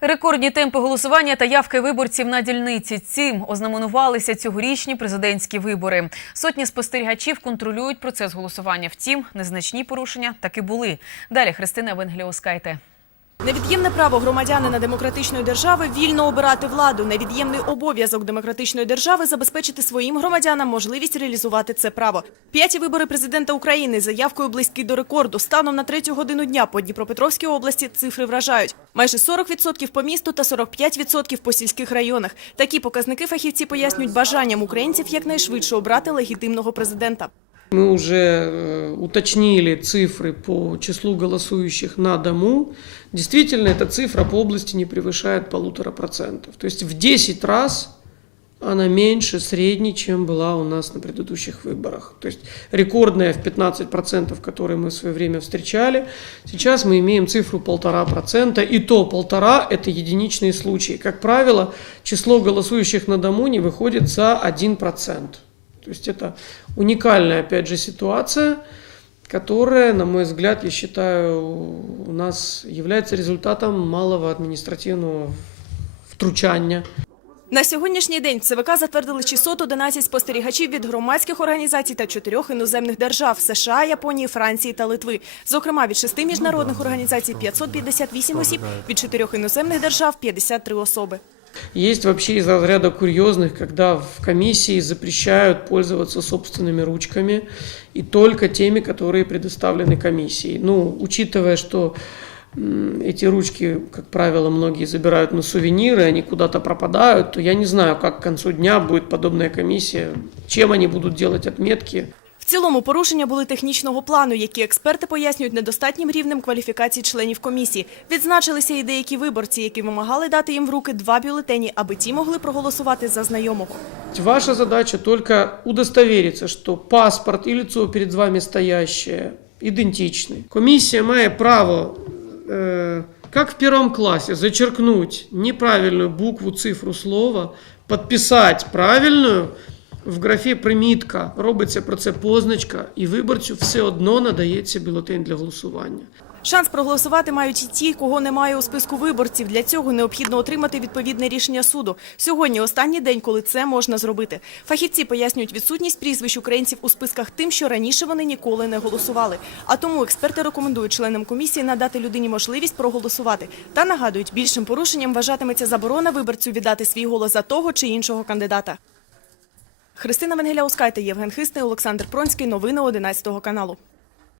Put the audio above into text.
Рекордні темпи голосування та явки виборців на дільниці. Цим ознаменувалися цьогорічні президентські вибори. Сотні спостерігачів контролюють процес голосування. Втім, незначні порушення таки були. Далі Христина Венгеліоскайте. Невід'ємне право громадянина демократичної держави вільно обирати владу. Невід'ємний обов'язок демократичної держави забезпечити своїм громадянам можливість реалізувати це право. П'яті вибори президента України за явкою близькі до рекорду. Станом на третю годину дня по Дніпропетровській області цифри вражають. Майже 40% по місту та 45% по сільських районах. Такі показники фахівці пояснюють бажанням українців якнайшвидше обрати легітимного президента. Мы уже э, уточнили цифры по числу голосующих на дому. Действительно, эта цифра по области не превышает полутора процентов. То есть в 10 раз она меньше средней, чем была у нас на предыдущих выборах. То есть рекордная в 15%, которые мы в свое время встречали. Сейчас мы имеем цифру полтора процента. И то полтора – это единичные случаи. Как правило, число голосующих на дому не выходит за 1%. То есть это уникальная, опять же, ситуация, которая, на мой взгляд, я считаю, у нас является результатом малого административного втручання. На сьогоднішній день в ЦВК затвердили 611 спостерігачів від громадських організацій та чотирьох іноземних держав – США, Японії, Франції та Литви. Зокрема, від шести міжнародних організацій – 558 осіб, від чотирьох іноземних держав – 53 особи. Есть вообще из разряда курьезных, когда в комиссии запрещают пользоваться собственными ручками и только теми, которые предоставлены комиссией. Ну, учитывая, что м, эти ручки, как правило, многие забирают на сувениры, они куда-то пропадают, то я не знаю, как к концу дня будет подобная комиссия, чем они будут делать отметки. Цілому порушення були технічного плану, які експерти пояснюють недостатнім рівнем кваліфікації членів комісії. Відзначилися і деякі виборці, які вимагали дати їм в руки два бюлетені, аби ті могли проголосувати за знайомого. Ваша задача только удостовериться, что паспорт и лицо перед вами стоящее идентичны. Комиссия має право, э, как в первом классе, зачеркнуть неправильную букву, цифру слова, подписать правильную, в графі примітка робиться про це позначка, і виборцю все одно надається бюлетень для голосування. Шанс проголосувати мають і ті, кого немає у списку виборців. Для цього необхідно отримати відповідне рішення суду. Сьогодні останній день, коли це можна зробити. Фахівці пояснюють відсутність прізвищ українців у списках тим, що раніше вони ніколи не голосували. А тому експерти рекомендують членам комісії надати людині можливість проголосувати. Та нагадують, більшим порушенням вважатиметься заборона виборцю віддати свій голос за того чи іншого кандидата. Христина Венгеля Оскайте, Євген Хисний, Олександр Пронський. Новини 11 каналу.